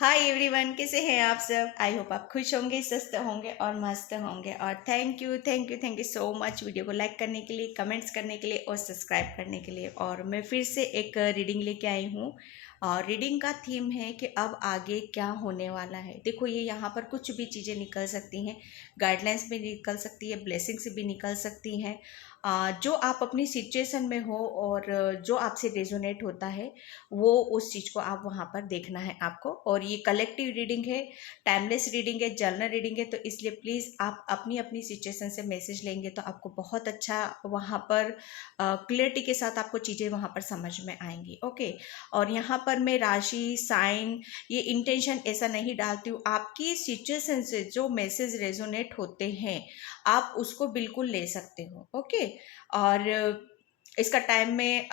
Hi everyone, कैसे हैं आप सब। आई होप आप खुश होंगे, स्वस्थ होंगे और मस्त होंगे। और thank you so much video को लाइक करने के लिए, कमेंट्स करने के लिए और सब्सक्राइब करने के लिए। और मैं फिर से एक रीडिंग लेके आई हूँ। और रीडिंग का थीम है कि अब आगे क्या होने वाला है। देखो, ये यहाँ पर कुछ भी चीज़ें निकल सकती हैं। गाइडलाइंस भी निकल सकती है, ब्लेसिंग्स भी निकल सकती हैं। जो आप अपनी सिचुएशन में हो और जो आपसे रेजोनेट होता है, वो उस चीज़ को आप वहाँ पर देखना है आपको। और ये कलेक्टिव रीडिंग है, टाइमलेस रीडिंग है, जर्नल रीडिंग है। तो इसलिए प्लीज़ आप अपनी अपनी सिचुएशन से मैसेज लेंगे तो आपको बहुत अच्छा वहाँ पर क्लियरिटी के साथ आपको चीज़ें वहाँ पर समझ में आएंगी। ओके। और यहाँ पर मैं राशि, साइन, ये इंटेंशन ऐसा नहीं डालती हूँ। आपकी सिचुएशन से जो मैसेज रेजोनेट होते हैं आप उसको बिल्कुल ले सकते हो। ओके। और इसका टाइम में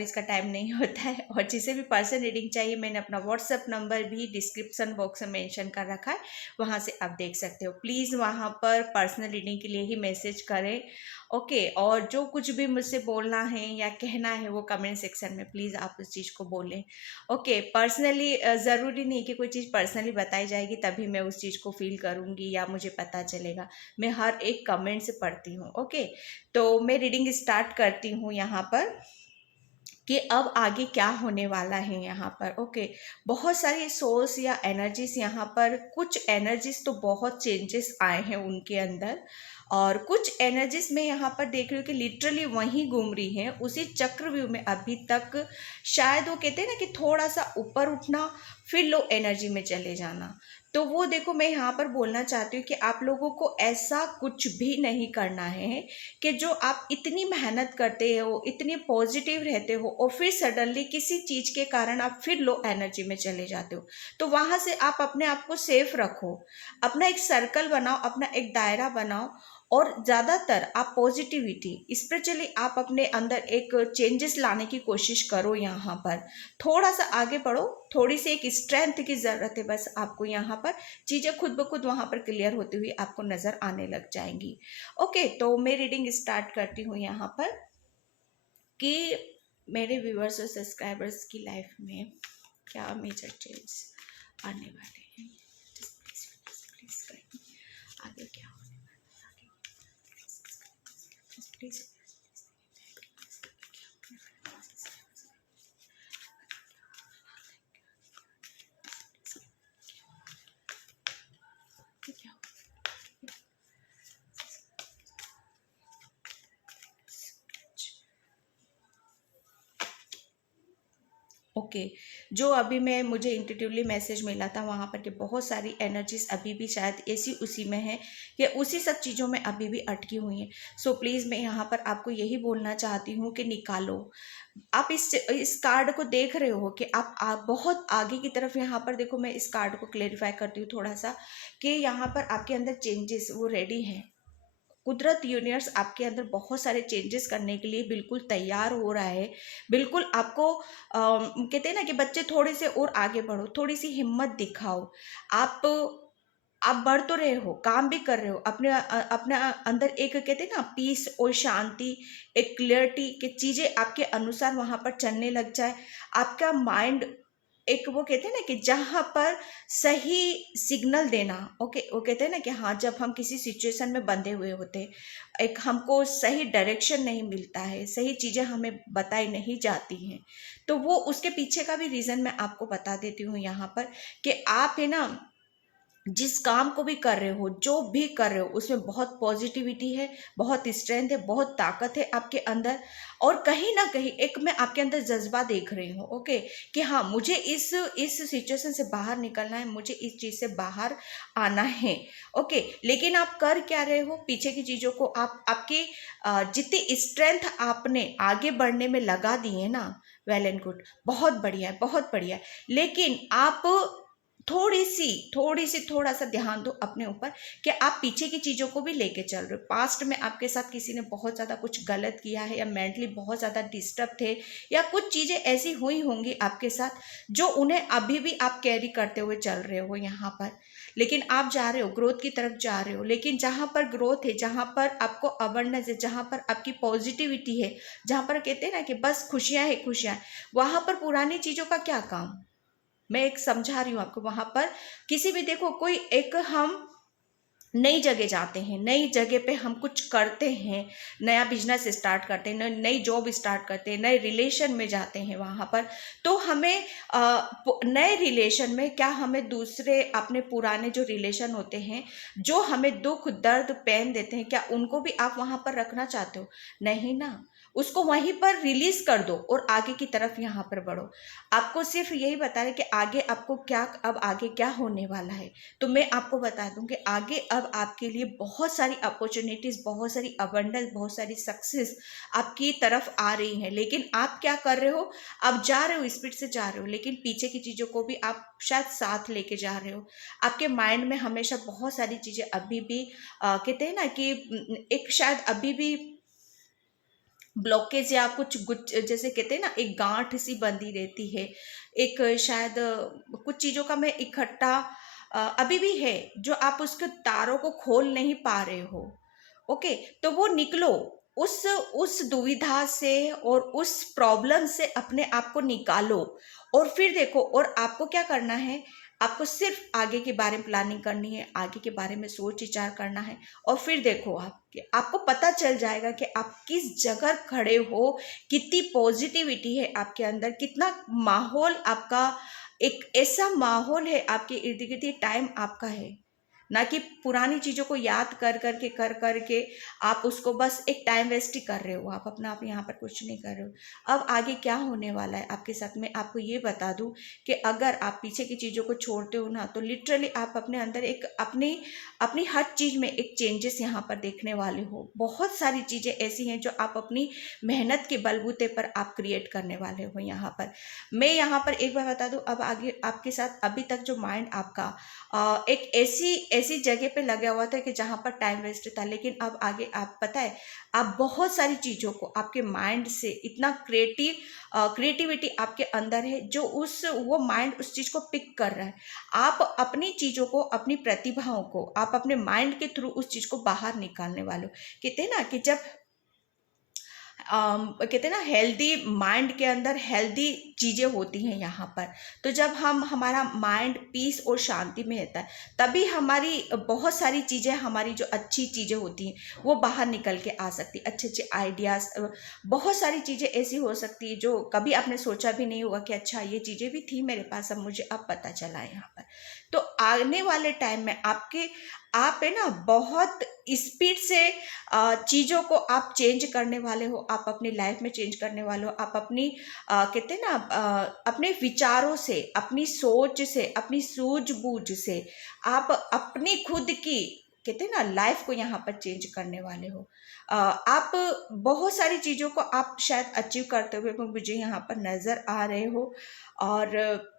इसका टाइम नहीं होता है। और जिसे भी पर्सन रीडिंग चाहिए, मैंने अपना व्हाट्सएप नंबर भी डिस्क्रिप्शन बॉक्स में मेंशन कर रखा है, वहाँ से आप देख सकते हो। प्लीज़ वहाँ पर पर्सनल रीडिंग के लिए ही मैसेज करें। ओके। और जो कुछ भी मुझसे बोलना है या कहना है वो कमेंट सेक्शन में प्लीज़ आप उस चीज़ को बोलें। ओके। पर्सनली ज़रूरी नहीं कि कोई चीज़ पर्सनली बताई जाएगी तभी मैं उस चीज़ को फील करूँगी या मुझे पता चलेगा। मैं हर एक कमेंट से पढ़ती हूँ। ओके। तो मैं रीडिंग स्टार्ट करती हूँ यहाँ पर कि अब आगे क्या होने वाला है यहाँ पर। ओके। बहुत सारी सोर्स या एनर्जीज यहाँ पर, कुछ एनर्जीज तो बहुत चेंजेस आए हैं उनके अंदर। और कुछ एनर्जीज में यहाँ पर देख रही हूँ कि लिटरली वहीं घूम रही हैं उसी चक्रव्यूह में अभी तक। शायद वो कहते हैं ना कि थोड़ा सा ऊपर उठना फिर लो एनर्जी में चले जाना। तो वो देखो, मैं यहाँ पर बोलना चाहती हूँ कि आप लोगों को ऐसा कुछ भी नहीं करना है कि जो आप इतनी मेहनत करते हो, इतनी पॉजिटिव रहते हो और फिर सडनली किसी चीज के कारण आप फिर लो एनर्जी में चले जाते हो। तो वहां से आप अपने आप को सेफ रखो, अपना एक सर्कल बनाओ, अपना एक दायरा बनाओ। और ज्यादातर आप पॉजिटिविटी स्पिरिचुअली आप अपने अंदर एक चेंजेस लाने की कोशिश करो। यहाँ पर थोड़ा सा आगे बढ़ो, थोड़ी सी एक स्ट्रेंथ की जरूरत है बस आपको। यहाँ पर चीजें खुद ब खुद वहां पर क्लियर होती हुई आपको नजर आने लग जाएंगी। ओके। तो मैं रीडिंग स्टार्ट करती हूँ यहाँ पर कि मेरे व्यूअर्स और सब्सक्राइबर्स की लाइफ में क्या मेजर चेंज आने वाले हैं। प्लीज करें आगे क्या होने वाला है। आगे प्लीज। ओके। जो अभी मैं मुझे इंट्यूटिवली मैसेज मिला था वहाँ पर कि बहुत सारी एनर्जीज अभी भी शायद ऐसी उसी में है कि उसी सब चीज़ों में अभी भी अटकी हुई हैं। सो प्लीज़ मैं यहाँ पर आपको यही बोलना चाहती हूँ कि निकालो। आप इस कार्ड को देख रहे हो कि आप बहुत आगे की तरफ, यहाँ पर देखो मैं इस कार्ड को क्लेरिफाई करती हूँ थोड़ा सा कि यहाँ पर आपके अंदर चेंजेस वो रेडी हैं। कुदरत यूनिवर्स आपके अंदर बहुत सारे चेंजेस करने के लिए बिल्कुल तैयार हो रहा है। बिल्कुल आपको कहते हैं ना कि बच्चे थोड़े से और आगे बढ़ो, थोड़ी सी हिम्मत दिखाओ। आप आप बढ़ तो रहे हो, काम भी कर रहे हो, अपने अंदर एक कहते हैं ना पीस और शांति, एक क्लियरिटी कि चीजें आपके अनुसार वहां पर चलने लग जाए। आपका माइंड एक वो कहते हैं ना कि जहां पर सही सिग्नल देना। ओके। वो कहते हैं ना कि हाँ, जब हम किसी सिचुएशन में बंधे हुए होते हैं, एक हमको सही डायरेक्शन नहीं मिलता है, सही चीजें हमें बताई नहीं जाती हैं, तो वो उसके पीछे का भी रीजन मैं आपको बता देती हूँ यहाँ पर कि आप है ना जिस काम को भी कर रहे हो, जो भी कर रहे हो, उसमें बहुत पॉजिटिविटी है, बहुत स्ट्रेंथ है, बहुत ताकत है आपके अंदर। और कहीं ना कहीं एक मैं आपके अंदर जज्बा देख रही हूँ। ओके। कि हाँ, मुझे इस सिचुएशन से बाहर निकलना है, मुझे इस चीज से बाहर आना है। ओके। लेकिन आप कर क्या रहे हो, पीछे की चीजों को आप आपकी जितनी स्ट्रेंथ आपने आगे बढ़ने में लगा दी है ना, वेल एंड गुड, बहुत बढ़िया है, बहुत बढ़िया है। लेकिन आप थोड़ा सा ध्यान दो अपने ऊपर कि आप पीछे की चीजों को भी लेके चल रहे हो। पास्ट में आपके साथ किसी ने बहुत ज्यादा कुछ गलत किया है या मेंटली बहुत ज्यादा डिस्टर्ब थे, या कुछ चीजें ऐसी हुई होंगी आपके साथ जो उन्हें अभी भी आप कैरी करते हुए चल रहे हो यहाँ पर। लेकिन आप जा रहे हो, ग्रोथ की तरफ जा रहे हो। लेकिन जहां पर ग्रोथ है, जहां पर आपको अवेयरनेस है, जहां पर आपकी पॉजिटिविटी है, जहां पर कहते हैं ना कि बस खुशियां है खुशियां, वहां पर पुरानी चीजों का क्या काम। मैं एक समझा रही हूँ आपको। वहां पर किसी भी, देखो कोई एक, हम नई जगह जाते हैं, नई जगह पे हम कुछ करते हैं, नया बिजनेस स्टार्ट करते हैं, नई जॉब स्टार्ट करते हैं, नए रिलेशन में जाते हैं वहाँ पर, तो हमें नए रिलेशन में क्या, हमें दूसरे अपने पुराने जो रिलेशन होते हैं, जो हमें दुख दर्द पेन देते हैं, क्या उनको भी आप वहाँ पर रखना चाहते हो? नहीं ना, उसको वहीं पर रिलीज कर दो और आगे की तरफ यहाँ पर बढ़ो। आपको सिर्फ यही बता रहे कि आगे आपको क्या, अब आगे क्या होने वाला है। तो मैं आपको बता दूं कि आगे अब आपके लिए बहुत सारी अपॉर्चुनिटीज, बहुत सारी अबंडेंस, बहुत सारी सक्सेस आपकी तरफ आ रही हैं। लेकिन आप क्या कर रहे हो? आप जा रहे हो, स्पीड से जा रहे हो, लेकिन पीछे की चीजों को भी आप शायद साथ लेके जा रहे हो। आपके माइंड में हमेशा बहुत सारी चीजें अभी भी कहते हैं ना कि एक शायद अभी भी ब्लॉकेज या कुछ जैसे कहते हैं ना, एक गांठ सी बंधी रहती है, एक शायद कुछ चीजों का मैं इकट्ठा अभी भी है, जो आप उसके तारों को खोल नहीं पा रहे हो। ओके, तो वो निकलो, उस दुविधा से और उस प्रॉब्लम से अपने आप को निकालो। और फिर देखो, और आपको क्या करना है, आपको सिर्फ आगे के बारे में प्लानिंग करनी है, आगे के बारे में सोच विचार करना है। और फिर देखो, आपको पता चल जाएगा कि आप किस जगह खड़े हो, कितनी पॉजिटिविटी है आपके अंदर, कितना माहौल आपका, एक ऐसा माहौल है आपके इर्द गिर्द, ये टाइम आपका है। ना कि पुरानी चीजों को याद कर करके आप उसको बस एक टाइम वेस्ट ही कर रहे हो, आप अपना, आप यहाँ पर कुछ नहीं कर रहे हो। अब आगे क्या होने वाला है आपके साथ में, आपको ये बता दूं कि अगर आप पीछे की चीजों को छोड़ते हो ना, तो लिटरली आप अपने अंदर एक अपनी अपनी हर चीज में एक चेंजेस यहाँ पर देखने वाले हो। बहुत सारी चीजें ऐसी हैं जो आप अपनी मेहनत के बलबूते पर आप क्रिएट करने वाले हो यहाँ पर। मैं यहाँ पर एक बार बता दूं, अब आगे आपके साथ अभी तक जो माइंड आपका एक ऐसी ऐसी जगह पे लगा हुआ था कि जहां पर टाइम वेस्ट था, लेकिन अब आगे आप पता है, आप बहुत सारी चीजों को आपके माइंड से, इतना क्रिएटिविटी आपके अंदर है, जो वो माइंड उस चीज को पिक कर रहा है। आप अपनी चीजों को, अपनी प्रतिभाओं को आप अपने माइंड के थ्रू उस चीज को बाहर निकालने वाले हो। कहते हैं ना कि जब कहते हैं ना, हेल्दी माइंड के अंदर हेल्दी चीजें होती हैं यहाँ पर। तो जब हमारा माइंड पीस और शांति में रहता है, तभी हमारी बहुत सारी चीजें, हमारी जो अच्छी चीजें होती हैं वो बाहर निकल के आ सकती, अच्छे अच्छे आइडियाज, बहुत सारी चीजें ऐसी हो सकती है जो कभी आपने सोचा भी नहीं होगा कि अच्छा ये चीजें भी थी मेरे पास, अब मुझे अब पता चला है यहाँ पर। तो आने वाले टाइम में आप है ना, बहुत स्पीड से चीज़ों को आप चेंज करने वाले हो, आप अपनी लाइफ में चेंज करने वाले हो। आप अपनी कहते हैं ना, अपने विचारों से, अपनी सोच से, अपनी सूझबूझ से आप अपनी खुद की, कहते हैं ना, लाइफ को यहाँ पर चेंज करने वाले हो। आप बहुत सारी चीज़ों को आप शायद अचीव करते हुए मुझे यहाँ पर नज़र आ रहे हो। और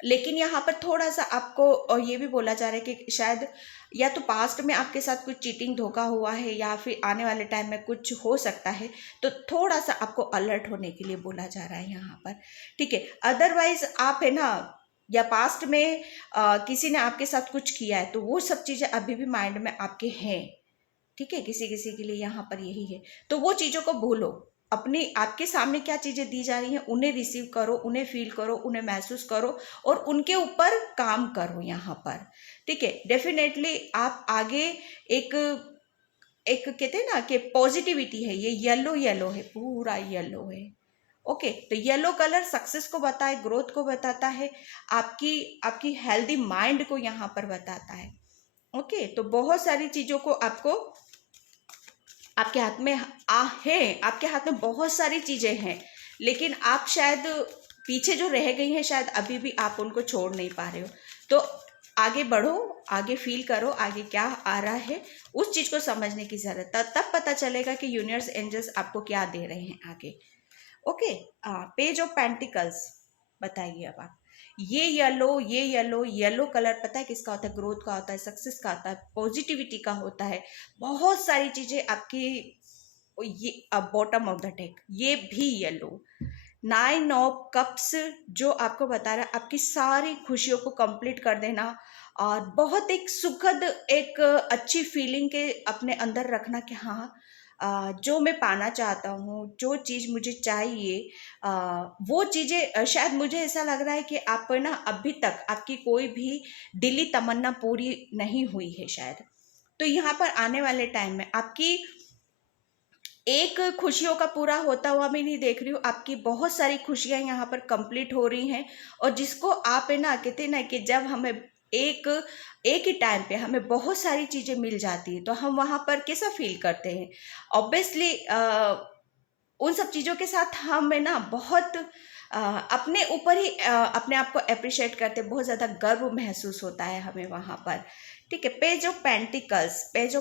लेकिन यहाँ पर थोड़ा सा आपको और ये भी बोला जा रहा है कि शायद या तो पास्ट में आपके साथ कुछ चीटिंग धोखा हुआ है, या फिर आने वाले टाइम में कुछ हो सकता है, तो थोड़ा सा आपको अलर्ट होने के लिए बोला जा रहा है यहाँ पर। ठीक है, अदरवाइज आप है ना, या पास्ट में किसी ने आपके साथ कुछ किया है, तो वो सब चीज़ें अभी भी माइंड में आपके हैं। ठीक है, किसी किसी के लिए यहाँ पर यही है। तो वो चीज़ों को भूलो, अपनी आपके सामने क्या चीज़ें दी जा रही हैं उन्हें रिसीव करो, उन्हें फील करो, उन्हें महसूस करो और उनके ऊपर काम करो यहाँ पर। ठीक है, डेफिनेटली आप आगे एक एक कहते हैं ना कि पॉजिटिविटी है, ये येलो येलो है, पूरा येलो है। ओके, तो येलो कलर सक्सेस को बताता है, ग्रोथ को बताता है, आपकी आपकी हेल्दी माइंड को यहाँ पर बताता है। ओके, तो बहुत सारी चीज़ों को आपको आपके हाथ में है, आपके हाथ में बहुत सारी चीजें हैं, लेकिन आप शायद पीछे जो रह गई हैं, शायद अभी भी आप उनको छोड़ नहीं पा रहे हो। तो आगे बढ़ो, आगे फील करो, आगे क्या आ रहा है उस चीज को समझने की जरूरत है, तब पता चलेगा कि यूनिवर्स एंजल्स आपको क्या दे रहे हैं आगे। ओके, पेज ऑफ पेंटिकल्स, बताइए अब आप। ये येलो कलर पता है किसका होता है? ग्रोथ का होता है, सक्सेस का होता है, पॉजिटिविटी का होता है, बहुत सारी चीजें आपकी। ये बॉटम ऑफ द डेक ये भी येलो, 9 ऑफ कप्स जो आपको बता रहा है आपकी सारी खुशियों को कंप्लीट कर देना, और बहुत एक सुखद, एक अच्छी फीलिंग के अपने अंदर रखना कि हाँ जो मैं पाना चाहता हूँ, जो चीज़ मुझे चाहिए, वो चीज़ें शायद मुझे ऐसा लग रहा है कि आप ना अभी तक आपकी कोई भी दिली तमन्ना पूरी नहीं हुई है शायद। तो यहाँ पर आने वाले टाइम में आपकी एक खुशियों का पूरा होता हुआ मैं नहीं देख रही हूँ, आपकी बहुत सारी खुशियां यहाँ पर कंप्लीट हो रही हैं। और जिसको आप है ना, कहते हैं ना कि जब हमें एक एक ही टाइम पे हमें बहुत सारी चीजें मिल जाती है तो हम वहां पर कैसा फील करते हैं। ऑब्वियसली उन सब चीज़ों के साथ हम है ना बहुत अपने ऊपर ही अपने आप को अप्रिशिएट करते, बहुत ज़्यादा गर्व महसूस होता है हमें वहाँ पर। ठीक है, पेज ऑफ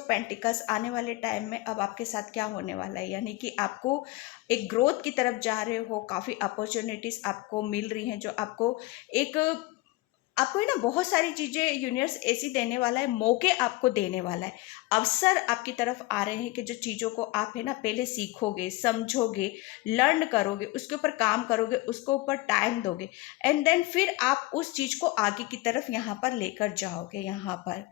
पेंटिकल्स आने वाले टाइम में अब आपके साथ क्या होने वाला है, यानी कि आपको एक ग्रोथ की तरफ जा रहे हो, काफ़ी अपॉर्चुनिटीज़ आपको मिल रही हैं, जो आपको है ना बहुत सारी चीजें यूनिवर्स ऐसी देने वाला है, मौके आपको देने वाला है, अवसर आपकी तरफ आ रहे हैं कि जो चीजों को आप है ना पहले सीखोगे, समझोगे, लर्न करोगे, उसके ऊपर काम करोगे, उसके ऊपर टाइम दोगे, एंड देन फिर आप उस चीज को आगे की तरफ यहाँ पर लेकर जाओगे। यहाँ पर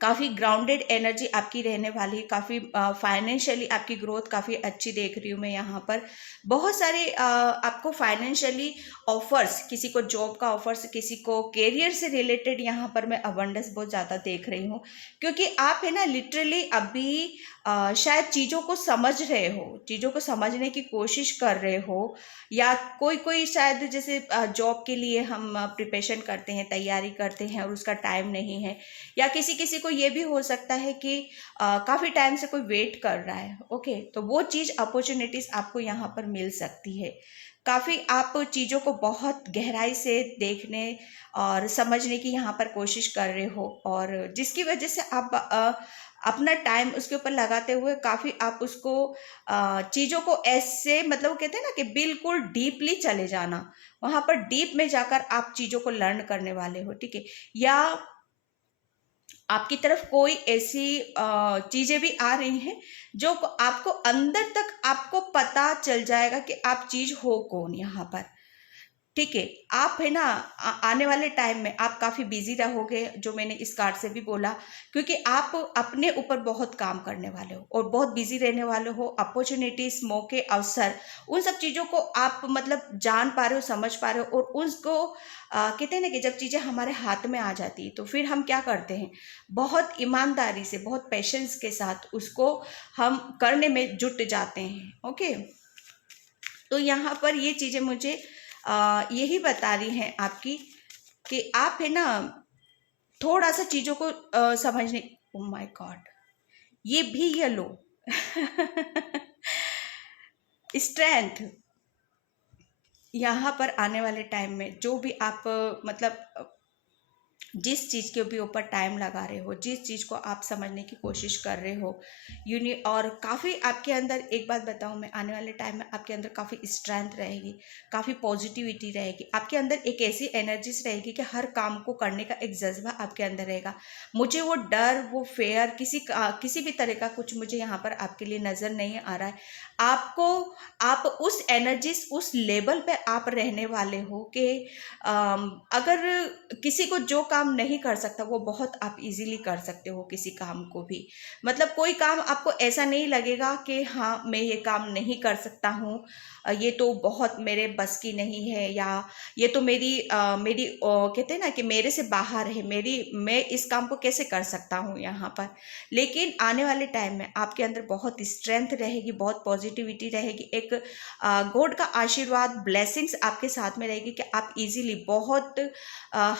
काफ़ी ग्राउंडेड एनर्जी आपकी रहने वाली है, काफ़ी फाइनेंशियली आपकी ग्रोथ काफ़ी अच्छी देख रही हूँ मैं यहाँ पर। बहुत सारे आपको फाइनेंशियली ऑफर्स, किसी को जॉब का ऑफर्स, किसी को करियर से रिलेटेड यहाँ पर मैं अबंडेंस बहुत ज़्यादा देख रही हूँ। क्योंकि आप है ना लिटरली अभी शायद चीज़ों को समझ रहे हो, चीज़ों को समझने की कोशिश कर रहे हो, या कोई कोई शायद जैसे जॉब के लिए हम प्रिपरेशन करते हैं, तैयारी करते हैं और उसका टाइम नहीं है, या किसी किसी को ये भी हो सकता है कि काफ़ी टाइम से कोई वेट कर रहा है। ओके, तो वो चीज़ अपॉर्चुनिटीज़ आपको यहाँ पर मिल सकती है। काफ़ी आप चीज़ों को बहुत गहराई से देखने और समझने की यहाँ पर कोशिश कर रहे हो, और जिसकी वजह से आप अपना टाइम उसके ऊपर लगाते हुए काफ़ी आप उसको चीज़ों को ऐसे, मतलब वो कहते हैं ना कि बिल्कुल डीपली चले जाना, वहाँ पर डीप में जाकर आप चीज़ों को लर्न करने वाले हो। ठीक है, या आपकी तरफ कोई ऐसी चीजें भी आ रही हैं जो आपको अंदर तक आपको पता चल जाएगा कि आप चीज हो कौन यहाँ पर। ठीक है, आप है ना आने वाले टाइम में आप काफ़ी बिजी रहोगे, जो मैंने इस कार्ड से भी बोला, क्योंकि आप अपने ऊपर बहुत काम करने वाले हो और बहुत बिजी रहने वाले हो। अपॉर्चुनिटीज, मौके, अवसर, उन सब चीज़ों को आप मतलब जान पा रहे हो, समझ पा रहे हो, और उसको कहते हैं ना कि जब चीज़ें हमारे हाथ में आ जाती है तो फिर हम क्या करते हैं, बहुत ईमानदारी से, बहुत पेशेंस के साथ उसको हम करने में जुट जाते हैं। ओके, तो यहाँ पर ये चीज़ें मुझे यही बता रही हैं आपकी कि आप है ना थोड़ा सा चीज़ों को समझने। ओ माय गॉड, ये भी ये लो स्ट्रेंथ। यहाँ पर आने वाले टाइम में जो भी आप मतलब जिस चीज़ के भी ऊपर टाइम लगा रहे हो, जिस चीज़ को आप समझने की कोशिश कर रहे हो, और काफ़ी आपके अंदर, एक बात बताऊं मैं, आने वाले टाइम में आपके अंदर काफ़ी स्ट्रेंथ रहेगी, काफ़ी पॉजिटिविटी रहेगी, आपके अंदर एक ऐसी एनर्जीज रहेगी कि हर काम को करने का एक जज्बा आपके अंदर रहेगा। मुझे वो डर, वो फेयर, किसी भी तरह का कुछ मुझे यहाँ पर आपके लिए नज़र नहीं आ रहा है। आप उस एनर्जीज, उस लेवल पे आप रहने वाले हो कि अगर किसी को जो काम नहीं कर सकता वो बहुत आप इजीली कर सकते हो किसी काम को भी। मतलब कोई काम आपको ऐसा नहीं लगेगा कि हाँ मैं ये काम नहीं कर सकता हूँ, ये तो बहुत मेरे बस की नहीं है, या ये तो मेरी कहते हैं ना कि मेरे से बाहर है, मैं इस काम को कैसे कर सकता हूँ यहाँ पर। लेकिन आने वाले टाइम में आपके अंदर बहुत स्ट्रेंथ रहेगी, बहुत पॉजिटिविटी रहेगी, एक गॉड का आशीर्वाद, ब्लेसिंग्स आपके साथ में रहेगी कि आप इजीली बहुत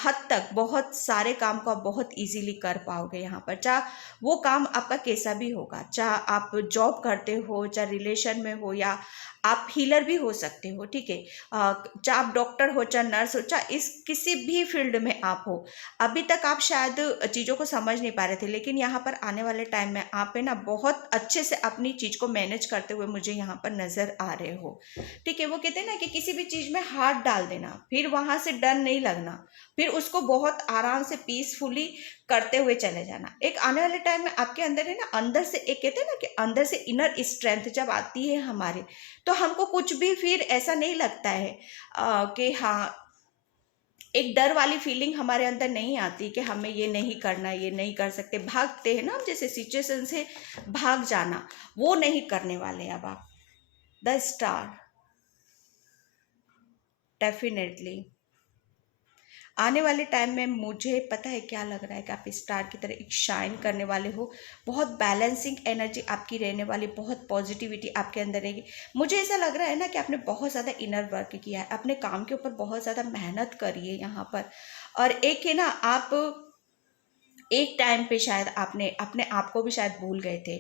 हद तक बहुत सारे काम को आप बहुत इजीली कर पाओगे यहाँ पर। चाहे वो काम आपका कैसा भी होगा, चाहे आप जॉब करते हो, चाहे रिलेशन में हो, या आप हीलर भी हो सकते हो। ठीक है, चाहे आप डॉक्टर हो, चाहे नर्स हो, चाहे इस किसी भी फील्ड में आप हो, अभी तक आप शायद चीज़ों को समझ नहीं पा रहे थे, लेकिन यहाँ पर आने वाले टाइम में आप है ना बहुत अच्छे से अपनी चीज़ को मैनेज करते हुए मुझे यहाँ पर नज़र आ रहे हो। ठीक है, वो कहते हैं ना कि किसी भी चीज़ में हाथ डाल देना, फिर वहाँ से डर नहीं लगना, फिर उसको बहुत आराम से पीसफुली करते हुए चले जाना। एक आने वाले टाइम में आपके अंदर है ना, अंदर से एक कहते हैं ना कि अंदर से इनर स्ट्रेंथ जब आती है हमारे, तो हमको कुछ भी फिर ऐसा नहीं लगता है कि हाँ एक डर वाली फीलिंग हमारे अंदर नहीं आती कि हमें ये नहीं करना, ये नहीं कर सकते, भागते हैं ना हम, जैसे सिचुएशन से भाग जाना, वो नहीं करने वाले अब आप। द स्टार, डेफिनेटली आने वाले टाइम में मुझे पता है क्या लग रहा है कि आप स्टार की तरह एक शाइन करने वाले हो। बहुत बैलेंसिंग एनर्जी आपकी रहने वाली, बहुत पॉजिटिविटी आपके अंदर रहेगी। मुझे ऐसा लग रहा है ना कि आपने बहुत ज़्यादा इनर वर्क किया है, अपने काम के ऊपर बहुत ज़्यादा मेहनत करी है यहाँ पर। और एक है ना, आप एक टाइम पे शायद आपने अपने आप को भी शायद भूल गए थे।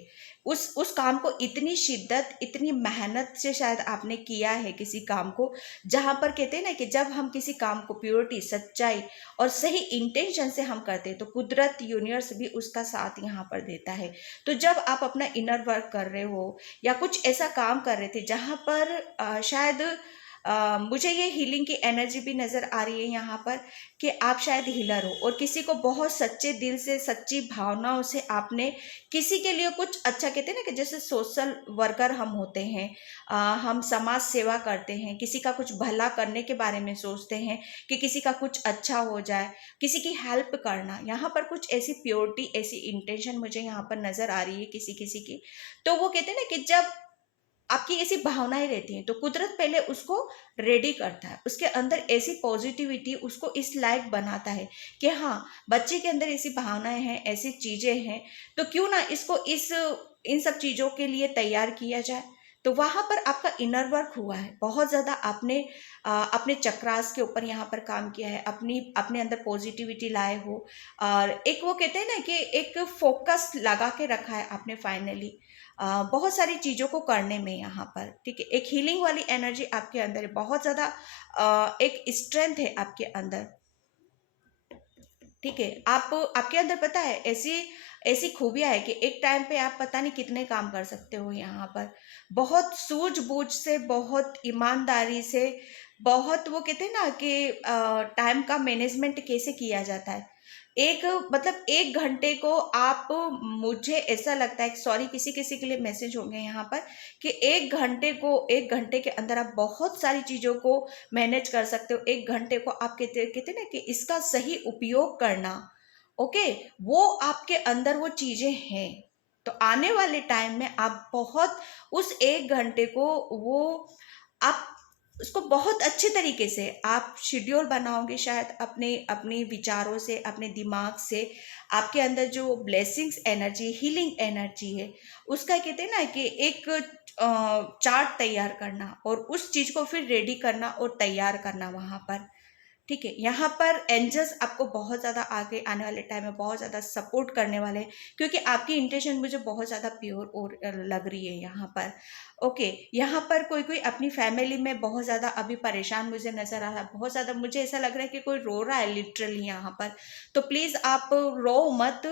उस काम को इतनी शिद्दत, इतनी मेहनत से शायद आपने किया है किसी काम को, जहाँ पर कहते हैं ना कि जब हम किसी काम को प्योरिटी, सच्चाई और सही इंटेंशन से हम करते हैं तो कुदरत, यूनिवर्स भी उसका साथ यहाँ पर देता है। तो जब आप अपना इनर वर्क कर रहे हो या कुछ ऐसा काम कर रहे थे जहाँ पर शायद मुझे ये हीलिंग की एनर्जी भी नज़र आ रही है यहाँ पर, कि आप शायद हीलर हो और किसी को बहुत सच्चे दिल से, सच्ची भावनाओं से आपने किसी के लिए कुछ अच्छा, कहते हैं ना कि जैसे सोशल वर्कर हम होते हैं, हम समाज सेवा करते हैं, किसी का कुछ भला करने के बारे में सोचते हैं कि किसी का कुछ अच्छा हो जाए, किसी की हेल्प करना। यहाँ पर कुछ ऐसी प्योरिटी, ऐसी इंटेंशन मुझे यहाँ पर नज़र आ रही है किसी किसी की। तो वो कहते हैं ना कि जब आपकी ऐसी भावनाएं रहती हैं तो कुदरत पहले उसको रेडी करता है, उसके अंदर ऐसी पॉजिटिविटी उसको इस लायक बनाता है कि हाँ, बच्चे के अंदर ऐसी भावनाएं हैं, ऐसी चीजें हैं, तो क्यों ना इसको इस इन सब चीजों के लिए तैयार किया जाए। तो वहां पर आपका इनर वर्क हुआ है बहुत ज्यादा। आपने अपने चक्रास के ऊपर यहाँ पर काम किया है, अपने अंदर पॉजिटिविटी लाए हो, और एक वो कहते हैं ना कि एक फोकस लगा के रखा है आपने फाइनली बहुत सारी चीज़ों को करने में यहाँ पर। ठीक है, एक हीलिंग वाली एनर्जी आपके अंदर है, बहुत ज़्यादा एक स्ट्रेंथ है आपके अंदर। ठीक है, आप आपके अंदर पता है ऐसी ऐसी खूबियाँ है कि एक टाइम पे आप पता नहीं कितने काम कर सकते हो यहाँ पर, बहुत सूझबूझ से, बहुत ईमानदारी से, बहुत वो कहते हैं ना कि टाइम का मैनेजमेंट कैसे किया जाता है। एक मतलब 1 घंटे को आप, मुझे ऐसा लगता है, सॉरी किसी किसी के लिए मैसेज होंगे यहाँ पर, कि 1 घंटे के अंदर आप बहुत सारी चीज़ों को मैनेज कर सकते हो। 1 घंटे को आप कहते कहते ना कि इसका सही उपयोग करना, ओके, वो आपके अंदर वो चीजें हैं। तो आने वाले टाइम में आप बहुत उस 1 घंटे को, वो आप उसको बहुत अच्छे तरीके से आप शेड्यूल बनाओगे शायद, अपने अपने विचारों से, अपने दिमाग से। आपके अंदर जो ब्लेसिंग्स एनर्जी, हीलिंग एनर्जी है, उसका कहते हैं ना कि एक चार्ट तैयार करना और उस चीज को फिर रेडी करना और तैयार करना वहां पर। ठीक है, यहाँ पर एंजल्स आपको बहुत ज़्यादा आगे आने वाले टाइम में बहुत ज़्यादा सपोर्ट करने वाले हैं, क्योंकि आपकी इंटेंशन मुझे बहुत ज़्यादा प्योर और लग रही है यहाँ पर। ओके, यहाँ पर कोई कोई अपनी फैमिली में बहुत ज़्यादा अभी परेशान मुझे नज़र आ रहा है, बहुत ज़्यादा मुझे ऐसा लग रहा है कि कोई रो रहा है लिटरली यहाँ पर। तो प्लीज़ आप रो मत।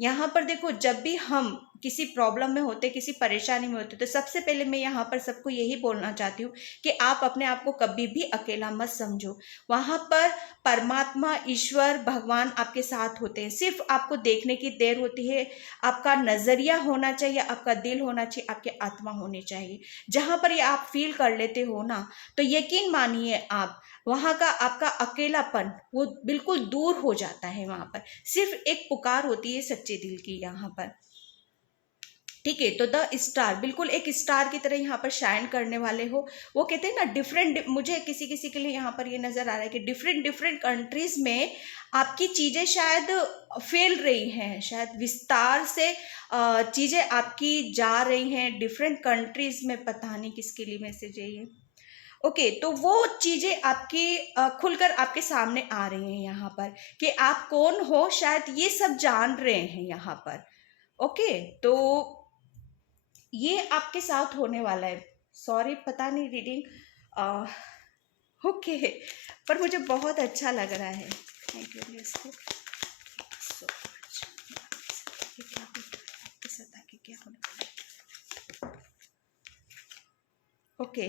यहाँ पर देखो, जब भी हम किसी प्रॉब्लम में होते, किसी परेशानी में होते, तो सबसे पहले मैं यहाँ पर सबको यही बोलना चाहती हूँ कि आप अपने आप को कभी भी अकेला मत समझो। वहां पर परमात्मा, ईश्वर, भगवान आपके साथ होते हैं। सिर्फ आपको देखने की देर होती है। आपका नजरिया होना चाहिए, आपका दिल होना चाहिए, आपकी आत्मा होनी चाहिए। जहां पर ये आप फील कर लेते हो ना, तो यकीन मानिए आप, वहां का आपका अकेलापन वो बिल्कुल दूर हो जाता है। वहां पर सिर्फ एक पुकार होती है सच्चे दिल की यहाँ पर। ठीक है, तो द स्टार बिल्कुल एक स्टार की तरह यहाँ पर शाइन करने वाले हो। वो कहते हैं ना डिफरेंट, मुझे किसी किसी के लिए यहाँ पर ये नजर आ रहा है कि डिफरेंट डिफरेंट कंट्रीज में आपकी चीजें शायद फैल रही हैं, शायद विस्तार से चीजें आपकी जा रही हैं डिफरेंट कंट्रीज में। पता नहीं किसके लिए मैसेज है ये। ओके, तो वो चीजें आपकी खुलकर आपके सामने आ रही हैं यहाँ पर, कि आप कौन हो, शायद ये सब जान रहे हैं यहाँ पर। ओके, तो ये आपके साथ होने वाला है। सॉरी, पता नहीं रीडिंग ओके, पर मुझे बहुत अच्छा लग रहा है। Thank you so much. ये क्या हो रहा है आपके साथ, आगे क्या होने वाला है? ओके,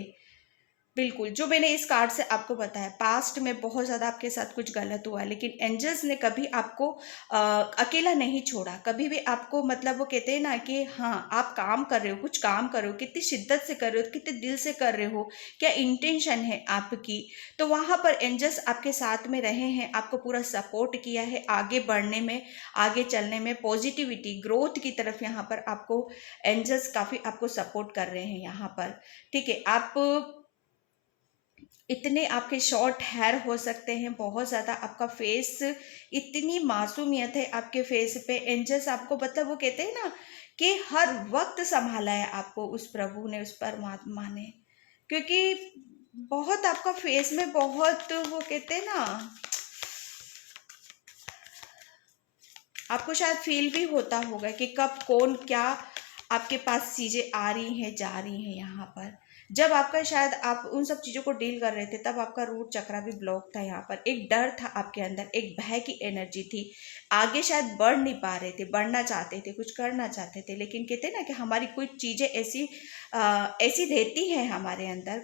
बिल्कुल, जो मैंने इस कार्ड से आपको बताया, पास्ट में बहुत ज़्यादा आपके साथ कुछ गलत हुआ है, लेकिन एंजल्स ने कभी आपको अकेला नहीं छोड़ा। कभी भी आपको, मतलब वो कहते हैं ना कि हाँ, आप काम कर रहे हो, कुछ काम कर रहे हो, कितनी शिद्दत से कर रहे हो, कितने दिल से कर रहे हो, क्या इंटेंशन है आपकी, तो वहाँ पर एंजल्स आपके साथ में रहे हैं, आपको पूरा सपोर्ट किया है आगे बढ़ने में, आगे चलने में, पॉजिटिविटी, ग्रोथ की तरफ यहाँ पर आपको एंजल्स काफ़ी आपको सपोर्ट कर रहे हैं यहाँ पर। ठीक है, आप इतने आपके शॉर्ट हेयर हो सकते हैं, बहुत ज़्यादा आपका फेस, इतनी मासूमियत है आपके फेस पे, एंजल्स आपको, मतलब वो कहते हैं ना कि हर वक्त संभाला है आपको उस प्रभु ने, उस परमात्मा ने, क्योंकि बहुत आपका फेस में बहुत, वो कहते हैं ना, आपको शायद फील भी होता होगा कि कब कौन क्या आपके पास चीज़ें आ रही हैं, जा रही हैं यहाँ पर। जब आपका शायद आप उन सब चीज़ों को डील कर रहे थे, तब आपका रूट चक्रा भी ब्लॉक था यहाँ पर, एक डर था आपके अंदर, एक भय की एनर्जी थी, आगे शायद बढ़ नहीं पा रहे थे, बढ़ना चाहते थे, कुछ करना चाहते थे, लेकिन कहते हैं ना कि हमारी कुछ चीज़ें ऐसी ऐसी रहती हैं हमारे अंदर,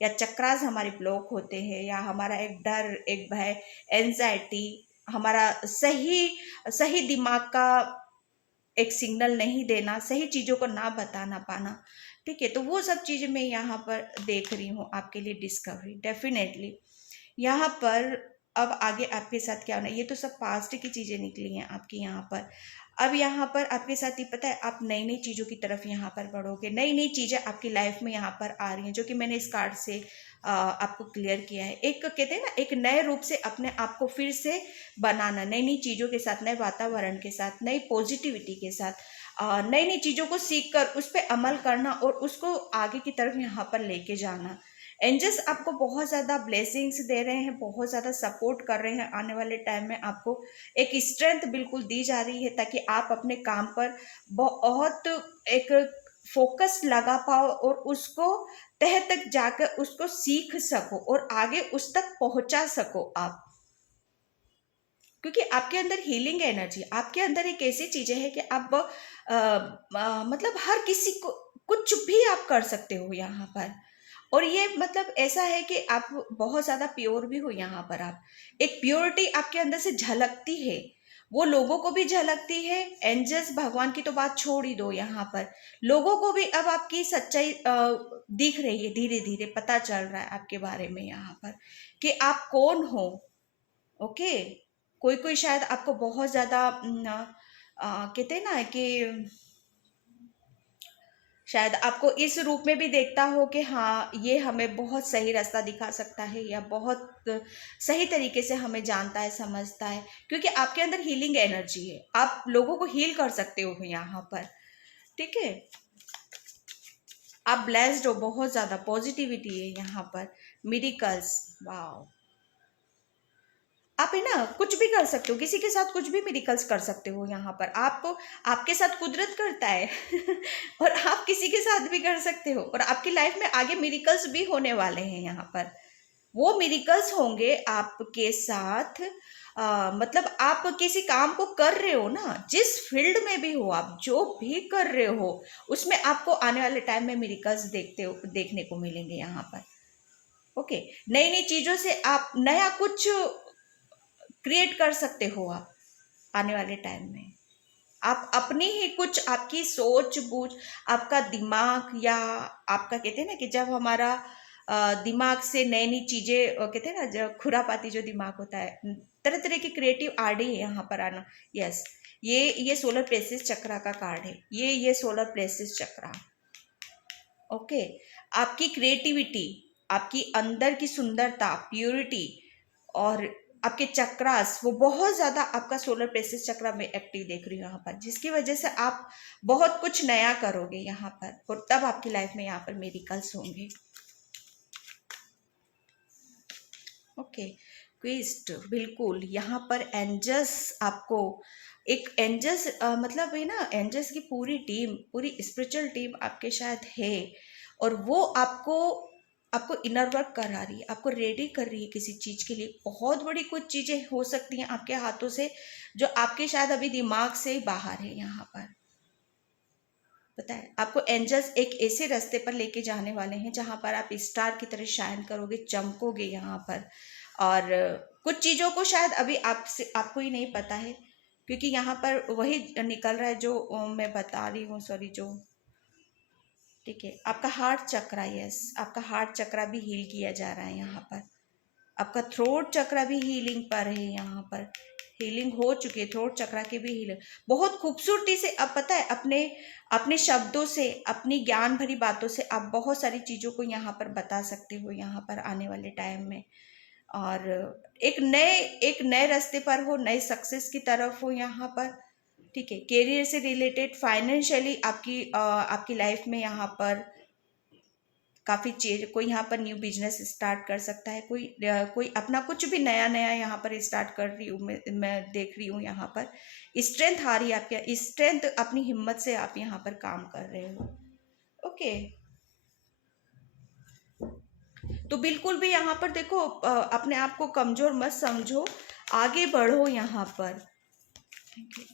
या चक्रास हमारे ब्लॉक होते हैं, या हमारा एक डर, एक भय, एंजाइटी, हमारा सही सही दिमाग का एक सिग्नल नहीं देना, सही चीज़ों को ना बताना पाना। ठीक है, तो वो सब चीज़ें मैं यहाँ पर देख रही हूँ आपके लिए, डिस्कवरी डेफिनेटली यहाँ पर। अब आगे आपके साथ क्या होना है, ये तो सब पास्ट की चीज़ें निकली हैं आपकी यहाँ पर। अब यहाँ पर आपके साथ ही पता है, आप नई नई चीज़ों की तरफ यहाँ पर बढ़ोगे, नई नई चीज़ें आपकी लाइफ में यहाँ पर आ रही हैं, जो कि मैंने इस कार्ड से आपको क्लियर किया है। एक कहते हैं ना, एक नए रूप से अपने आप को फिर से बनाना, नई नई चीज़ों के साथ, नए वातावरण के साथ, नई पॉजिटिविटी के साथ, नई नई चीज़ों को सीख कर उस पर अमल करना और उसको आगे की तरफ यहाँ पर लेके जाना। एंजल्स आपको बहुत ज़्यादा ब्लेसिंग्स दे रहे हैं, बहुत ज़्यादा सपोर्ट कर रहे हैं। आने वाले टाइम में आपको एक स्ट्रेंथ बिल्कुल दी जा रही है, ताकि आप अपने काम पर बहुत एक फोकस लगा पाओ और उसको तह तक जाकर उसको सीख सको और आगे उस तक पहुंचा सको आप। क्योंकि आपके अंदर हीलिंग एनर्जी, आपके अंदर एक ऐसी चीजें है कि आप मतलब हर किसी को कुछ भी आप कर सकते हो यहाँ पर। और ये मतलब ऐसा है कि आप बहुत ज्यादा प्योर भी हो यहाँ पर, आप एक प्योरिटी आपके अंदर से झलकती है, वो लोगों को भी झलकती है। एंजल्स भगवान की तो बात छोड़ ही दो, यहाँ पर लोगों को भी अब आपकी सच्चाई दिख रही है, धीरे धीरे पता चल रहा है आपके बारे में यहाँ पर कि आप कौन हो। ओके, कोई कोई शायद आपको बहुत ज्यादा कहते हैं ना कि शायद आपको इस रूप में भी देखता हो कि हाँ, ये हमें बहुत सही रास्ता दिखा सकता है, या बहुत सही तरीके से हमें जानता है, समझता है, क्योंकि आपके अंदर हीलिंग एनर्जी है, आप लोगों को हील कर सकते हो यहाँ पर। ठीक है, आप ब्लेस्ड हो, बहुत ज्यादा पॉजिटिविटी है यहाँ पर, मिरेकल्स, वाओ। आप है ना कुछ भी कर सकते हो, किसी के साथ कुछ भी मिरेकल्स कर सकते हो यहाँ पर। आपको, आपके साथ कुदरत करता है और आप किसी के साथ भी कर सकते हो, और आपकी लाइफ में आगे मिरेकल्स भी होने वाले हैं यहाँ पर। वो मिरेकल्स होंगे आपके साथ, मतलब आप किसी काम को कर रहे हो ना, जिस फील्ड में भी हो, आप जो भी कर रहे हो, उसमें आपको आने वाले टाइम में मिरेकल्स देखने को मिलेंगे यहाँ पर। ओके, नई नई चीजों से आप नया कुछ क्रिएट कर सकते हो आप आने वाले टाइम में। आप अपनी ही कुछ, आपकी सोच बूझ, आपका दिमाग, या आपका कहते हैं ना कि जब हमारा दिमाग से नई नई चीजें, कहते हैं ना, जो खुरापाती जो दिमाग होता है, तरह तरह की क्रिएटिव आइडिया है यहाँ पर आना। यस, ये सोलर प्लेसेस चक्रा का कार्ड है, ये सोलर प्लेसेस चक्रा। ओके, आपकी क्रिएटिविटी, आपकी अंदर की सुंदरता, प्योरिटी, और आपके चक्रास, वो बहुत ज्यादा आपका सोलर प्लेक्सस चक्रा में एक्टिव देख रही हूँ यहाँ पर, जिसकी वजह से आप बहुत कुछ नया करोगे यहाँ पर, और तब आपकी लाइफ में यहाँ पर मिरेकल्स होंगे। ओके, क्विस्ट, बिल्कुल यहाँ पर एंजल्स आपको, एक एंजल्स मतलब है ना, एंजल्स की पूरी टीम, पूरी स्पिरिचुअल टीम आपके शायद है, और वो आपको आपको इनर वर्क करा रही है, आपको रेडी कर रही है किसी चीज के लिए। बहुत बड़ी कुछ चीजें हो सकती हैं आपके हाथों से, जो आपके शायद अभी दिमाग से ही बाहर है यहाँ पर। पता है आपको एंजल्स एक ऐसे रास्ते पर लेके जाने वाले हैं जहां पर आप स्टार की तरह शाइन करोगे, चमकोगे यहाँ पर। और कुछ चीज़ों को शायद अभी आपसे आपको ही नहीं पता है, क्योंकि यहाँ पर वही निकल रहा है जो मैं बता रही हूँ, सॉरी, जो, ठीक है, आपका हार्ट चक्रा, यस, आपका हार्ट चक्रा भी हील किया जा रहा है यहाँ पर। आपका थ्रोट चक्रा भी हीलिंग पर है यहाँ पर, हीलिंग हो चुकी है, थ्रोट चक्रा की भी हीलिंग बहुत खूबसूरती से। अब पता है अपने अपने शब्दों से, अपनी ज्ञान भरी बातों से आप बहुत सारी चीज़ों को यहाँ पर बता सकते हो यहाँ पर आने वाले टाइम में। और एक नए रास्ते पर हो, नए सक्सेस की तरफ हो यहाँ पर, ठीक है। कैरियर से रिलेटेड, फाइनेंशियली आपकी लाइफ में यहाँ पर काफ़ी चेंज, कोई यहाँ पर न्यू बिजनेस स्टार्ट कर सकता है, कोई अपना कुछ भी नया नया यहाँ पर स्टार्ट कर रही हूँ मैं देख रही हूँ यहाँ पर। स्ट्रेंथ आ रही है आपके, स्ट्रेंथ, अपनी हिम्मत से आप यहाँ पर काम कर रहे हो। ओके, तो बिल्कुल भी यहाँ पर देखो, अपने आप को कमजोर मत समझो, आगे बढ़ो यहाँ पर। थैंक यू,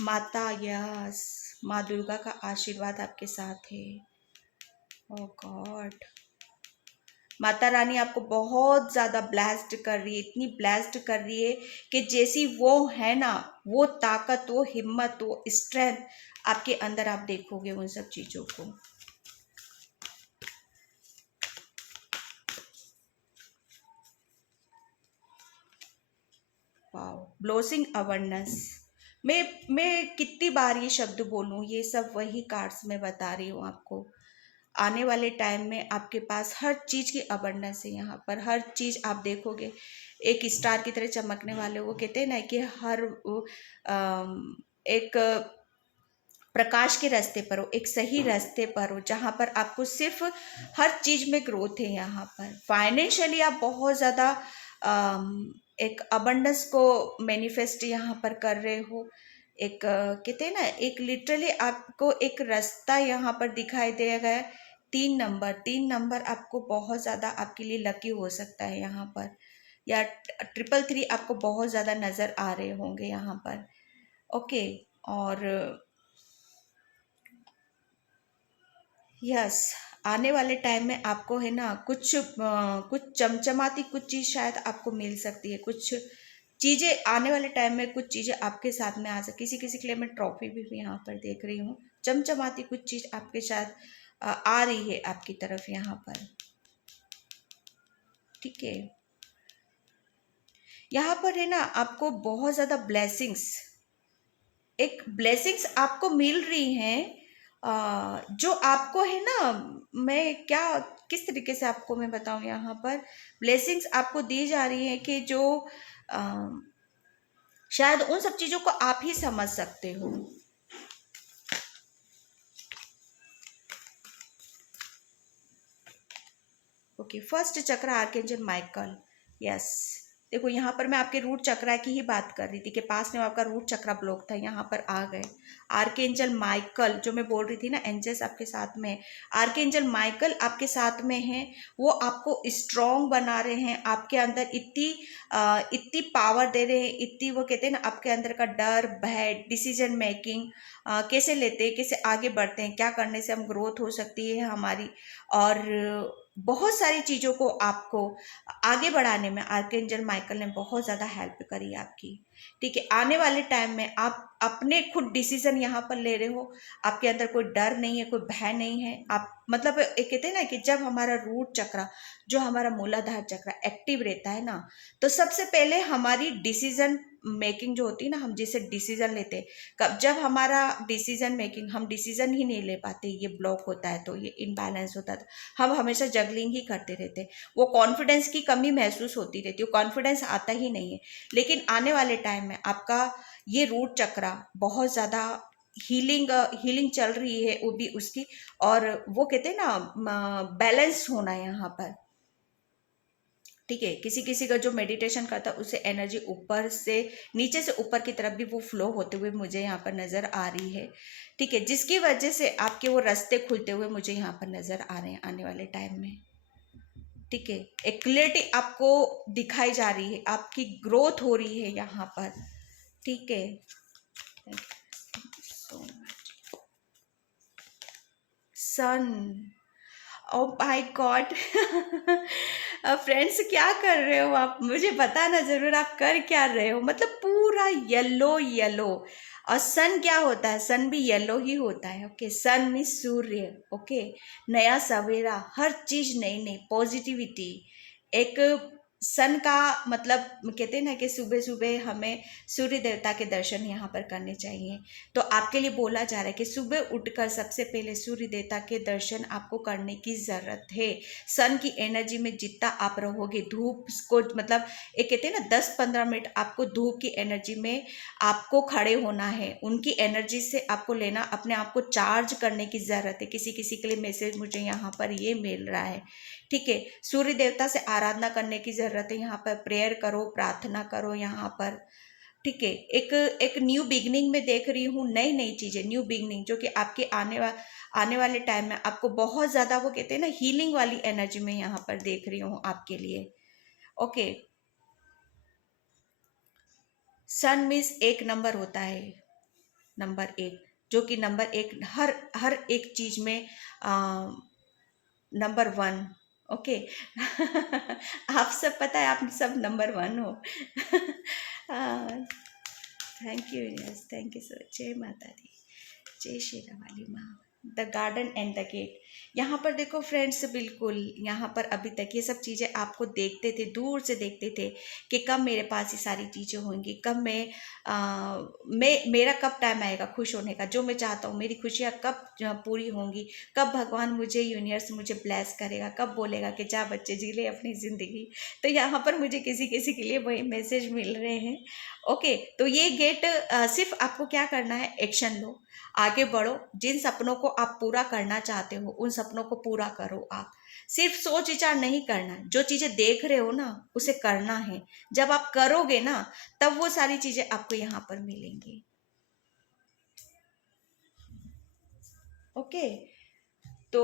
माता, यस, माँ दुर्गा का आशीर्वाद आपके साथ है। ओ गॉड, माता रानी आपको बहुत ज़्यादा ब्लेस्ड कर रही है, इतनी ब्लेस्ड कर रही है कि जैसी वो है ना, वो ताकत, वो हिम्मत, वो स्ट्रेंथ आपके अंदर आप देखोगे उन सब चीज़ों को। Wow, blessing awareness. मैं कितनी बार ये शब्द बोलूँ, ये सब वही कार्ड्स में बता रही हूँ आपको। आने वाले टाइम में आपके पास हर चीज़ की अवेयरनेस है यहाँ पर, हर चीज़ आप देखोगे एक स्टार की तरह चमकने वाले। वो कहते हैं ना कि एक प्रकाश के रास्ते पर हो, एक सही रास्ते पर हो, जहाँ पर आपको सिर्फ हर चीज़ में ग्रोथ है। यहाँ पर फाइनेंशियली आप बहुत ज़्यादा एक अबंडेंस को मैनिफेस्ट यहाँ पर कर रहे हो। एक कहते हैं ना, एक लिटरली आपको एक रास्ता यहाँ पर दिखाई देगा। 3 नंबर आपको बहुत ज़्यादा आपके लिए लकी हो सकता है यहाँ पर, या 333 आपको बहुत ज़्यादा नज़र आ रहे होंगे यहाँ पर। ओके, और यस, आने वाले टाइम में आपको है ना कुछ चमचमाती कुछ चीज़ शायद आपको मिल सकती है। कुछ चीज़ें आने वाले टाइम में, कुछ चीज़ें आपके साथ में आ सकती, किसी किसी के लिए मैं ट्रॉफी भी यहाँ पर देख रही हूँ। चमचमाती कुछ चीज़ आपके साथ आ रही है आपकी तरफ यहाँ पर, ठीक है। यहाँ पर है ना आपको बहुत ज़्यादा ब्लेसिंग्स आपको मिल रही हैं, जो आपको है ना, मैं क्या किस तरीके से आपको मैं बताऊं, यहाँ पर ब्लेसिंग्स आपको दी जा रही है कि जो शायद उन सब चीज़ों को आप ही समझ सकते हो। ओके, फर्स्ट चक्र आर्कएंजल माइकल, यस। देखो यहाँ पर मैं आपके रूट चक्रा की ही बात कर रही थी कि पास में आपका रूट चक्रा ब्लॉक था, यहाँ पर आ गए। आर्कएंजल माइकल, जो मैं बोल रही थी ना, एंजल्स आपके साथ में, आर्कएंजल माइकल आपके साथ में है। वो आपको स्ट्रॉन्ग बना रहे हैं, आपके अंदर इतनी पावर दे रहे हैं, इतनी, वो कहते हैं ना, आपके अंदर का डर, भय, डिसीजन मेकिंग कैसे लेते हैं, कैसे आगे बढ़ते हैं, क्या करने से हम ग्रोथ हो सकती है हमारी, और बहुत सारी चीज़ों को आपको आगे बढ़ाने में आर्कएंजल माइकल ने बहुत ज़्यादा हेल्प करी आपकी, ठीक है। आने वाले टाइम में आप अपने खुद डिसीजन यहाँ पर ले रहे हो, आपके अंदर कोई डर नहीं है, कोई भय नहीं है। आप मतलब एक कहते हैं ना कि जब हमारा रूट चक्रा, जो हमारा मूलाधार चक्रा एक्टिव रहता है ना, तो सबसे पहले हमारी डिसीजन मेकिंग जो होती है ना, हम जिसे डिसीजन लेते हैं, कब जब हमारा डिसीजन मेकिंग, हम डिसीजन ही नहीं ले पाते, ये ब्लॉक होता है, तो ये इनबैलेंस होता है, तो हम हमेशा जगलिंग ही करते रहते हैं। वो कॉन्फिडेंस की कमी महसूस होती रहती है, कॉन्फिडेंस आता ही नहीं है। लेकिन आने वाले टाइम में आपका ये रूट चक्रा बहुत ज़्यादा हीलिंग चल रही है, वो भी उसकी, और वो कहते हैं ना बैलेंस होना है यहाँ पर, ठीक है। किसी किसी का जो मेडिटेशन करता है उसे एनर्जी ऊपर से नीचे से ऊपर की तरफ भी वो फ्लो होते हुए मुझे यहाँ पर नज़र आ रही है, ठीक है, जिसकी वजह से आपके वो रास्ते खुलते हुए मुझे यहाँ पर नज़र आ रहे हैं आने वाले टाइम में, ठीक है। एक क्लियरिटी आपको दिखाई जा रही है, आपकी ग्रोथ हो रही है यहाँ पर, ठीक है। Thank you so much. Son, oh my God. Friends क्या कर रहे हो आप, मुझे बताना जरूर आप कर क्या रहे हो। मतलब पूरा येलो येलो। और सन क्या होता है, सन भी येलो ही होता है। ओके, सन मीन सूर्य। ओके, नया सवेरा, हर चीज नई नई पॉजिटिविटी। एक सन का मतलब कहते हैं ना कि सुबह सुबह हमें सूर्य देवता के दर्शन यहाँ पर करने चाहिए। तो आपके लिए बोला जा रहा है कि सुबह उठकर सबसे पहले सूर्य देवता के दर्शन आपको करने की ज़रूरत है। सन की एनर्जी में जितना आप रहोगे, धूप को मतलब एक कहते हैं ना 10-15 मिनट आपको धूप की एनर्जी में आपको खड़े होना है, उनकी एनर्जी से आपको लेना, अपने आप को चार्ज करने की ज़रूरत है। किसी किसी के लिए मैसेज मुझे यहाँ पर ये मिल रहा है, ठीक है। सूर्य देवता से आराधना करने की ज़रूरत है, यहाँ पर प्रेयर करो, प्रार्थना करो यहाँ पर, ठीक है। एक एक न्यू बिगनिंग में देख रही हूँ, नई नई चीजें, न्यू बिगनिंग जो कि आपके आने वाले टाइम में आपको बहुत ज्यादा वो कहते हैं ना हीलिंग वाली एनर्जी में यहाँ पर देख रही हूँ आपके लिए। ओके, सन मीन्स एक नंबर होता है, नंबर एक, जो कि नंबर एक हर हर एक चीज में नंबर वन। ओके। आप सब पता है, आप सब नंबर वन हो। Thank you, yes thank you so. जय माता दी, जय श्री रवाली माँ। The garden and the gate. यहाँ पर देखो फ्रेंड्स, बिल्कुल यहाँ पर अभी तक ये सब चीज़ें आपको देखते थे, दूर से देखते थे कि कब मेरे पास ये सारी चीज़ें होंगी, कब मेरा कब टाइम आएगा खुश होने का, जो मैं चाहता हूँ मेरी खुशियाँ कब पूरी होंगी, कब भगवान मुझे यूनिवर्स मुझे ब्लेस करेगा, कब बोलेगा कि जा बच्चे जी ले अपनी ज़िंदगी। तो यहाँ पर मुझे किसी किसी के लिए वही मैसेज मिल रहे हैं। ओके, तो ये गेट सिर्फ आपको क्या करना है, एक्शन लो, आगे बढ़ो, जिन सपनों को आप पूरा करना चाहते हो उन सपनों को पूरा करो। आप सिर्फ सोच विचार नहीं करना, जो चीजें देख रहे हो ना उसे करना है। जब आप करोगे ना तब वो सारी चीजें आपको यहाँ पर मिलेंगी। ओके, तो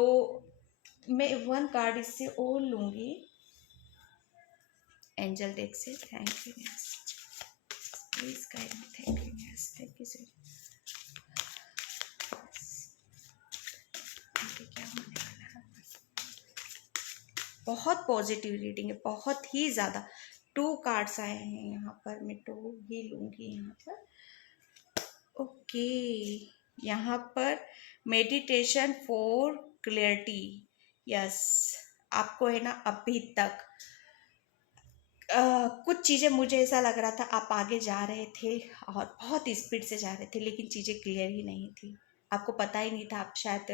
मैं वन कार्ड इससे और लूंगी एंजल डेक से। Thank you, please guide me. Thank you, thank you sir. क्या होने वाला है, बहुत पॉजिटिव रीडिंग है, बहुत ही ज़्यादा। 2 कार्ड्स आए हैं यहाँ पर, मैं 2 ही लूँगी यहाँ पर। ओके, यहाँ पर मेडिटेशन फॉर क्लियरिटी। यस, आपको है ना अभी तक कुछ चीज़ें मुझे ऐसा लग रहा था आप आगे जा रहे थे और बहुत स्पीड से जा रहे थे, लेकिन चीज़ें क्लियर ही नहीं थी, आपको पता ही नहीं था। आप शायद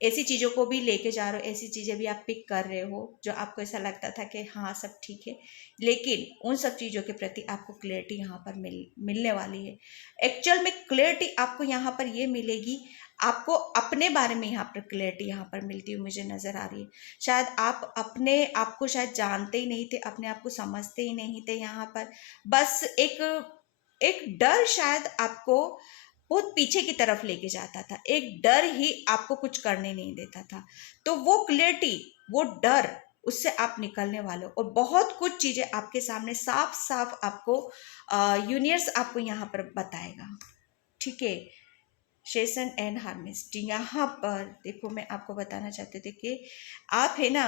ऐसी चीज़ों को भी लेके जा रहे हो, ऐसी चीज़ें भी आप पिक कर रहे हो जो आपको ऐसा लगता था कि हाँ सब ठीक है, लेकिन उन सब चीज़ों के प्रति आपको क्लियरिटी यहाँ पर मिलने वाली है। एक्चुअल में क्लियरिटी आपको यहाँ पर ये मिलेगी, आपको अपने बारे में यहाँ पर क्लियरिटी यहाँ पर मिलती हुई मुझे नज़र आ रही है। शायद आप अपने आप को शायद जानते ही नहीं थे, अपने आप को समझते ही नहीं थे यहाँ पर। बस एक एक डर शायद आपको बहुत पीछे की तरफ लेके जाता था, एक डर ही आपको कुछ करने नहीं देता था। तो वो क्लियरिटी, वो डर, उससे आप निकलने वाले हो और बहुत कुछ चीज़ें आपके सामने साफ साफ आपको यूनिवर्स आपको यहाँ पर बताएगा, ठीक है। शेसन एंड हार्मिस्ट, यहाँ पर देखो मैं आपको बताना चाहती थी कि आप है ना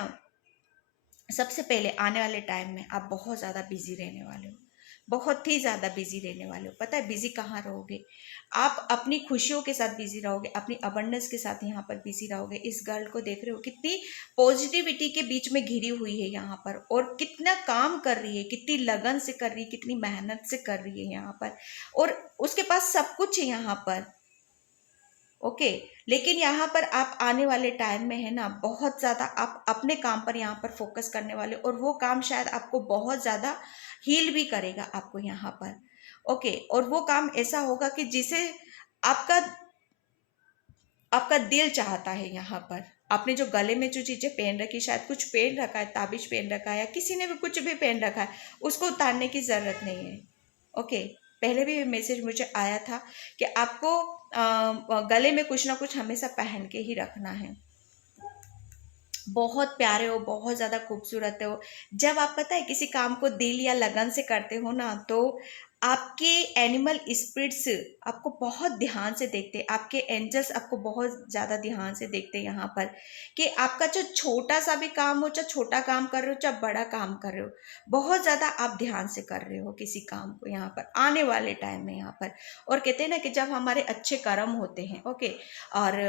सबसे पहले आने वाले टाइम में आप बहुत ज़्यादा बिजी रहने वाले हो, बहुत ही ज़्यादा बिजी रहने वाले हो। पता है बिजी कहाँ रहोगे, आप अपनी खुशियों के साथ बिजी रहोगे, अपनी अबंडेंस के साथ यहाँ पर बिजी रहोगे। इस गर्ल को देख रहे हो कितनी पॉजिटिविटी के बीच में घिरी हुई है यहाँ पर, और कितना काम कर रही है, कितनी लगन से कर रही है, कितनी मेहनत से कर रही है यहाँ पर, और उसके पास सब कुछ है यहाँ पर। ओके, लेकिन यहाँ पर आप आने वाले टाइम में है ना बहुत ज़्यादा आप अपने काम पर यहाँ पर फोकस करने वाले, और वो काम शायद आपको बहुत ज़्यादा हील भी करेगा आपको यहाँ पर। ओके, और वो काम ऐसा होगा कि जिसे आपका आपका दिल चाहता है। यहाँ पर आपने जो गले में जो चीज़ें पहन रखी, शायद कुछ पहन रखा है, ताबीज पहन रखा है, या किसी ने भी कुछ भी पहन रखा है, उसको उतारने की ज़रूरत नहीं है। ओके, पहले भी मैसेज मुझे आया था कि आपको गले में कुछ ना कुछ हमेशा पहन के ही रखना है। बहुत प्यारे हो, बहुत ज़्यादा खूबसूरत हो। जब आप पता है किसी काम को दिल या लगन से करते हो ना, तो आपके एनिमल स्पिरिट्स आपको बहुत ध्यान से देखते हैं, आपके एंजल्स आपको बहुत ज़्यादा ध्यान से देखते हैं यहाँ पर, कि आपका जो छोटा सा भी काम हो, चाहे छोटा काम कर रहे हो चाहे बड़ा काम कर रहे हो, बहुत ज़्यादा आप ध्यान से कर रहे हो किसी काम को यहाँ पर आने वाले टाइम में यहाँ पर। और कहते हैं ना कि जब हमारे अच्छे कर्म होते हैं, ओके, और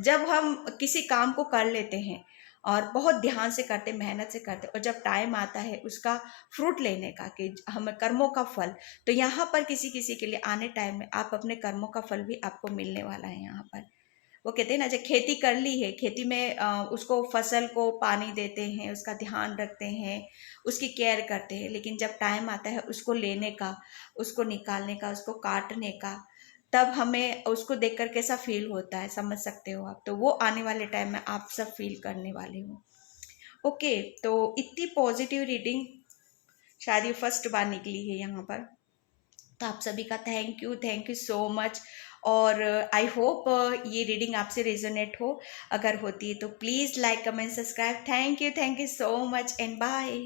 जब हम किसी काम को कर लेते हैं और बहुत ध्यान से करते, मेहनत से करते, और जब टाइम आता है उसका फ्रूट लेने का, कि हमें कर्मों का फल, तो यहाँ पर किसी किसी के लिए आने टाइम में आप अपने कर्मों का फल भी आपको मिलने वाला है यहाँ पर। वो कहते हैं ना, जब खेती कर ली है, खेती में उसको फसल को पानी देते हैं, उसका ध्यान रखते हैं, उसकी केयर करते हैं, लेकिन जब टाइम आता है उसको लेने का, उसको निकालने का, उसको काटने का, तब हमें उसको देखकर कैसा फील होता है, समझ सकते हो आप। तो वो आने वाले टाइम में आप सब फील करने वाले हो। ओके, तो इतनी पॉजिटिव रीडिंग शायद ये फर्स्ट बार निकली है यहाँ पर। तो आप सभी का थैंक यू सो मच। और आई होप ये रीडिंग आपसे रेजोनेट हो। अगर होती है तो please like comment subscribe. Thank you so much and bye.